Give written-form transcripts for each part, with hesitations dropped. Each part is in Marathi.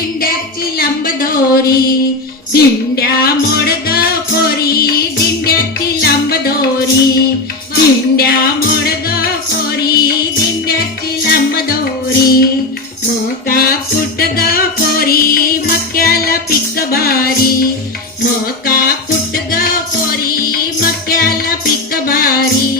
दिंड्याची लांब दोरी, दिंड्या मोडग पोरी, दिंड्याची लांब दोरी, दिंड्या मोडग पोरी, दिंड्याची लांब दोरी. मका कुटग पोरी, मक्याला पीक भारी, मका कुटग पोरी, मक्याला पीक भारी.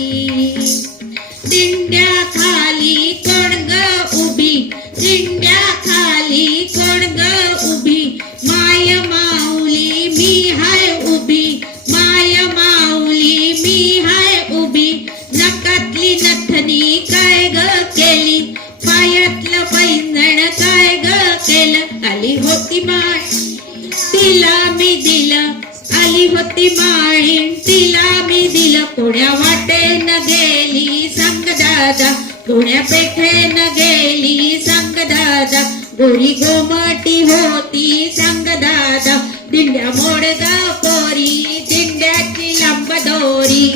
दिंड्या खाली कोण ग उभी, दिंड्या खाली कोण ग उभी, माय माऊली मी हाय उभी, माय माऊली मी हाय उभी. नकातली नथनी काय ग केली, पायातलं पैंजण काय ग केलं. आली होती माळ तिला मी दिलं, आली होती माळीण तिला मी दिलं. कोण्या वाटेन गेली सांग दादा, कोण्या पेठेन गेली सांग दादा. गोरी गोमटी होती सांग दादा, दिंड्या मोडगा पोरी, दिंड्याची लांब दोरी,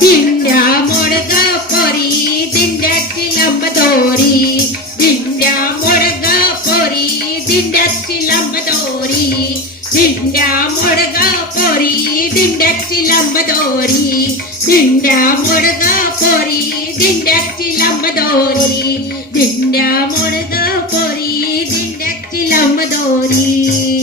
दिंड्या मोडगा पोरी, दिंड्याची लांब दोरी, दिंड्या मोडगा पोरी, दिंड्याची लांब दोरी, दिंड्या मोडगा पोरी, दिंड्याची लांब दोरी, दिंड्या मोडगा पोरी, दिंड्याची लांब दोरी, दिंड्या मोडगा पोरी, दिंड्याची लांब दोरी.